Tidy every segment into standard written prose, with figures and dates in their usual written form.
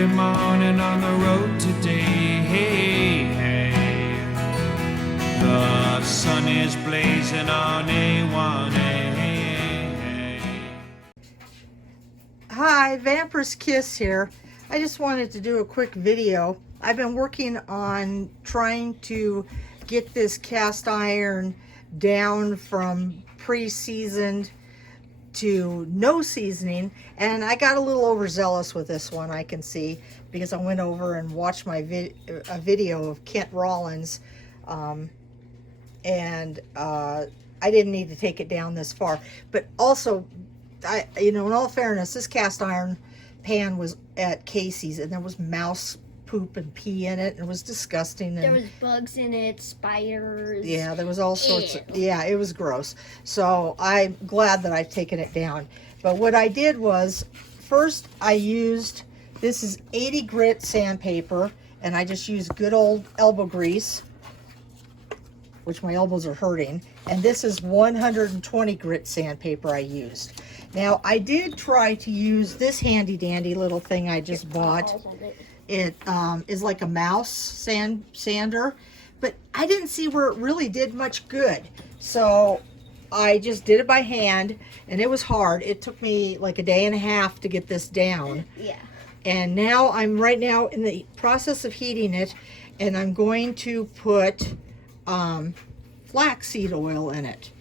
early morning on the road today. Hey, hey. The sun is blazing on A1A. Hi, Vampyresskiss here. I just wanted to do a quick video. I've been working on trying to get this cast iron down from pre-seasoned to no seasoning, and I got a little overzealous with this one, I can see, because I went over and watched my a video of Kent Rollins, and I didn't need to take it down this far. But also, in all fairness, this cast iron pan was at Casey's, and there was mouse poop and pee in it, and it was disgusting. And there was bugs in it, spiders. Yeah, there was all sorts of, yeah, it was gross. So I'm glad that I've taken it down. But what I did was, first I used, this is 80 grit sandpaper, and I just used good old elbow grease, which my elbows are hurting. And this is 120 grit sandpaper I used. Now, I did try to use this handy dandy little thing I just bought. It is like a mouse sander, but I didn't see where it really did much good. So I just did it by hand, and it was hard. It took me like a day and a half to get this down. Yeah. And now I'm right now in the process of heating it, and I'm going to put flaxseed oil in it.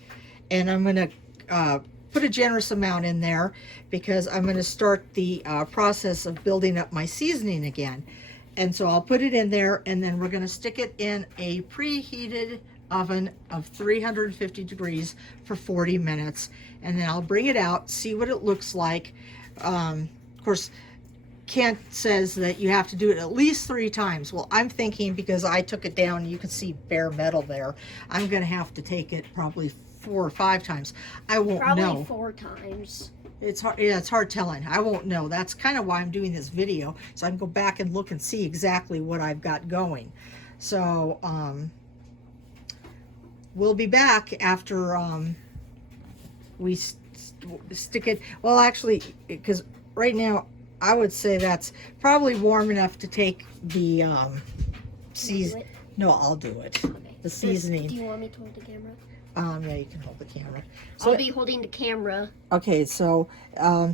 And I'm going to put a generous amount in there because I'm going to start the process of building up my seasoning again. And so I'll put it in there, and then we're going to stick it in a preheated oven of 350 degrees for 40 minutes. And then I'll bring it out, see what it looks like. Of course, Kent says that you have to do it at least 3 times. Well, I'm thinking, because I took it down, you can see bare metal there, I'm going to have to take it probably 4 or 5 times. I won't know. Probably 4 times. It's hard. Yeah, it's hard telling. I won't know. That's kind of why I'm doing this video, so I can go back and look and see exactly what I've got going. So we'll be back after we stick it. Well, actually, because right now I would say that's probably warm enough to take the season. No, I'll do it. Okay. The seasoning. Do you want me to hold the camera? Yeah, you can hold the camera. So, I'll be holding the camera. okay, so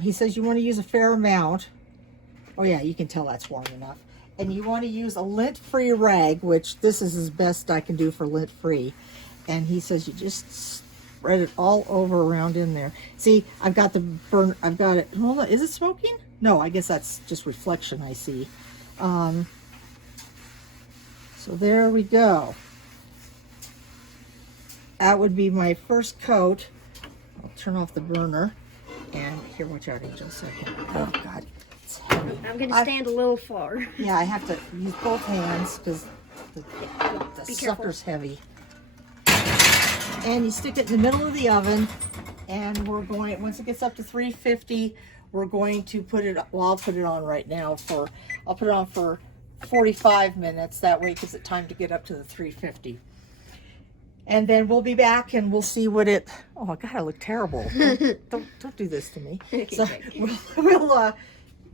he says you want to use a fair amount. Oh yeah, you can tell that's warm enough. And you want to use a lint-free rag, which this is as best I can do for lint-free. And he says you just spread it all over around in there. See, I've got the burn. I've got it. Hold on, is it smoking? No, I guess that's just reflection I see. So there we go. That would be my first coat. I'll turn off the burner. And here, watch out, Angel, a second. Oh, God, it's heavy. I'm going to stand a little far. Yeah, I have to use both hands because the sucker's heavy. And you stick it in the middle of the oven. And we're going, once it gets up to 350, we're going to put it, well, I'll put it on right now for, I'll put it on for 45 minutes. That way it gives it time to get up to the 350. And then we'll be back and we'll see what it, oh God, I look terrible. Don't do this to me. So we'll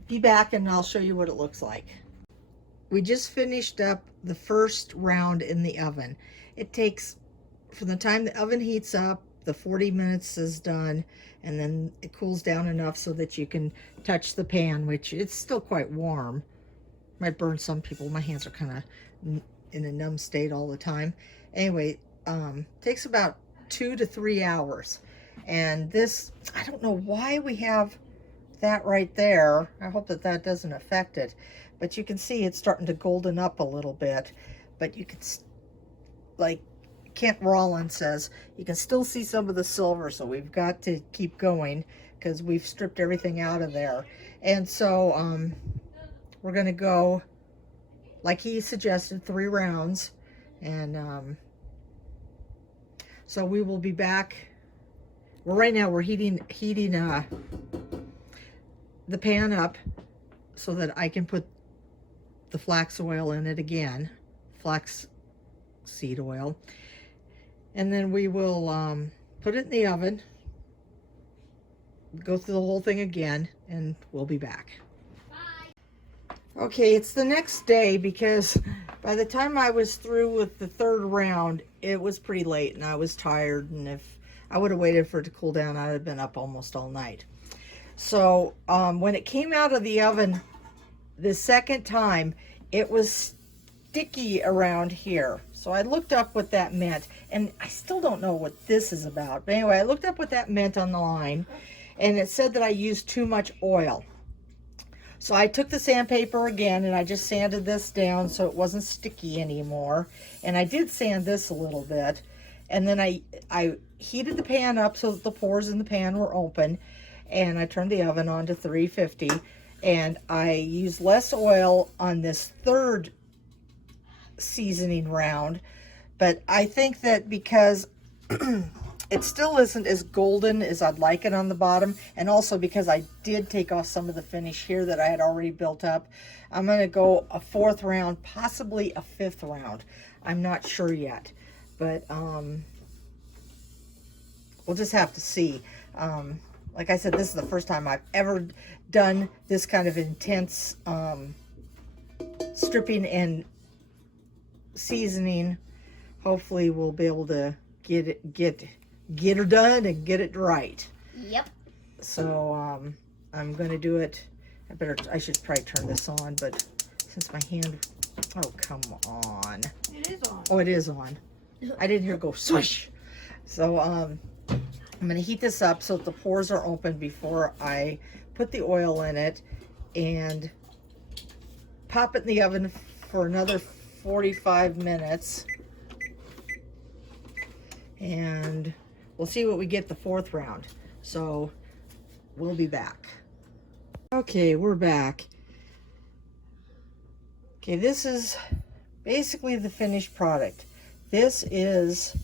be back and I'll show you what it looks like. We just finished up the first round in the oven. It takes, from the time the oven heats up, the 40 minutes is done, and then it cools down enough so that you can touch the pan, which it's still quite warm. Might burn some people. My hands are kind of in a numb state all the time. Anyway, takes about 2 to 3 hours. And this, I don't know why we have that right there. I hope that that doesn't affect it. But you can see it's starting to golden up a little bit. But you can, like Kent Rollins says, you can still see some of the silver. So we've got to keep going because we've stripped everything out of there. And so we're going to go, like he suggested, 3 rounds. And so we will be back. Well, right now we're heating the pan up so that I can put the flax oil in it again, flax seed oil, and then we will put it in the oven, go through the whole thing again, and we'll be back. Okay, it's the next day because by the time I was through with the third round, it was pretty late and I was tired. And if I would have waited for it to cool down, I'd have been up almost all night. So when it came out of the oven the second time, it was sticky around here. So I looked up what that meant, and I still don't know what this is about. But anyway, I looked up what that meant on the line, and it said that I used too much oil. So I took the sandpaper again, and I just sanded this down so it wasn't sticky anymore. And I did sand this a little bit. And then I heated the pan up so that the pores in the pan were open. And I turned the oven on to 350. And I used less oil on this third seasoning round. But I think that because it still isn't as golden as I'd like it on the bottom, and also because I did take off some of the finish here that I had already built up, I'm going to go a fourth round, possibly a fifth round. I'm not sure yet, but we'll just have to see. Like I said, this is the first time I've ever done this kind of intense stripping and seasoning. Hopefully we'll be able to get her done and get it right. Yep. So I'm going to do it. I should probably turn this on, but since my hand, oh, come on. It is on. Oh, it is on. I didn't hear it go swish. So I'm going to heat this up so that the pores are open before I put the oil in it, and pop it in the oven for another 45 minutes. And we'll see what we get the fourth round. So we'll be back. Okay, we're back. Okay, this is basically the finished product. This is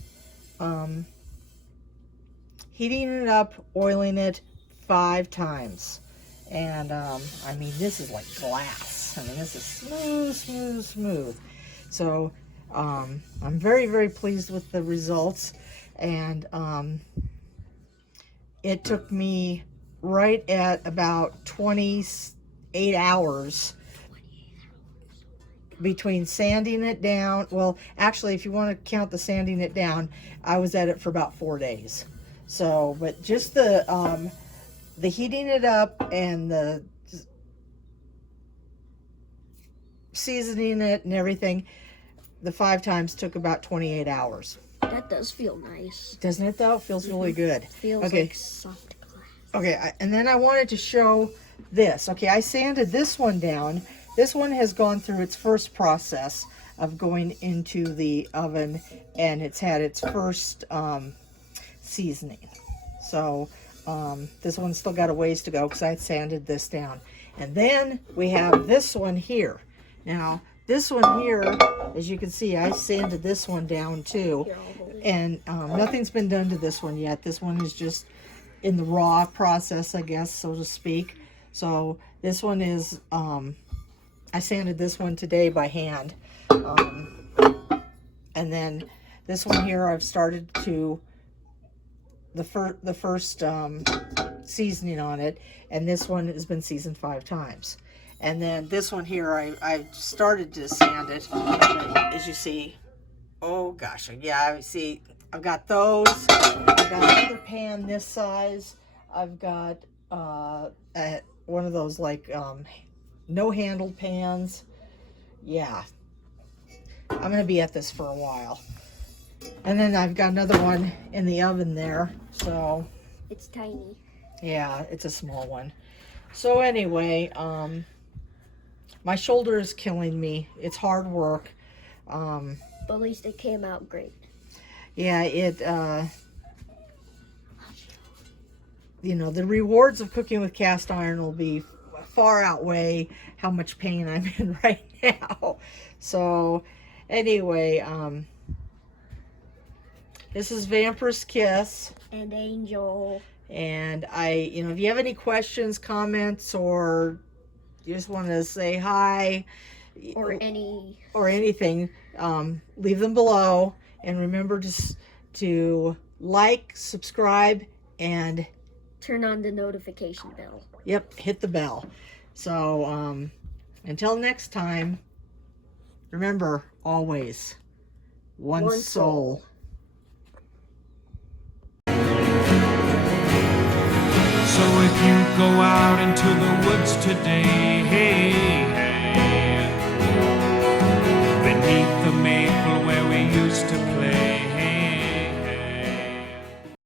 heating it up, oiling it 5 times. And I mean, this is like glass. I mean, this is smooth, smooth, smooth. So I'm very, very pleased with the results. And it took me right at about 28 hours between sanding it down. Well, actually, if you want to count the sanding it down, I was at it for about 4 days. So, but just the heating it up and the seasoning it and everything, the 5 times took about 28 hours. That does feel nice. Doesn't it though? It feels really good. Feels okay. like soft glass. Okay, and then I wanted to show this. Okay, I sanded this one down. This one has gone through its first process of going into the oven, and it's had its first seasoning. So this one's still got a ways to go because I sanded this down. And then we have this one here. Now, this one here, as you can see, I sanded this one down too. And nothing's been done to this one yet. This one is just in the raw process, I guess, so to speak. So this one is, I sanded this one today by hand. And then this one here, I've started to, the first seasoning on it. And this one has been seasoned 5 times. And then this one here, I started to sand it, as you see. Oh gosh, yeah, I see. I've got those. I've got another pan this size. I've got one of those like no handled pans. Yeah, I'm gonna be at this for a while. And then I've got another one in the oven there. So it's tiny. Yeah, it's a small one. So anyway, my shoulder is killing me. It's hard work. But at least it came out great. Yeah, you know, the rewards of cooking with cast iron will be far outweigh how much pain I'm in right now. So anyway, this is Vampyresskiss. And Angel. And you know, if you have any questions, comments, or you just want to say hi, Or anything, leave them below. And remember to like, subscribe, and turn on the notification bell. Yep, hit the bell. So Until next time, remember always, one One soul. So if you go out into the woods today, hey,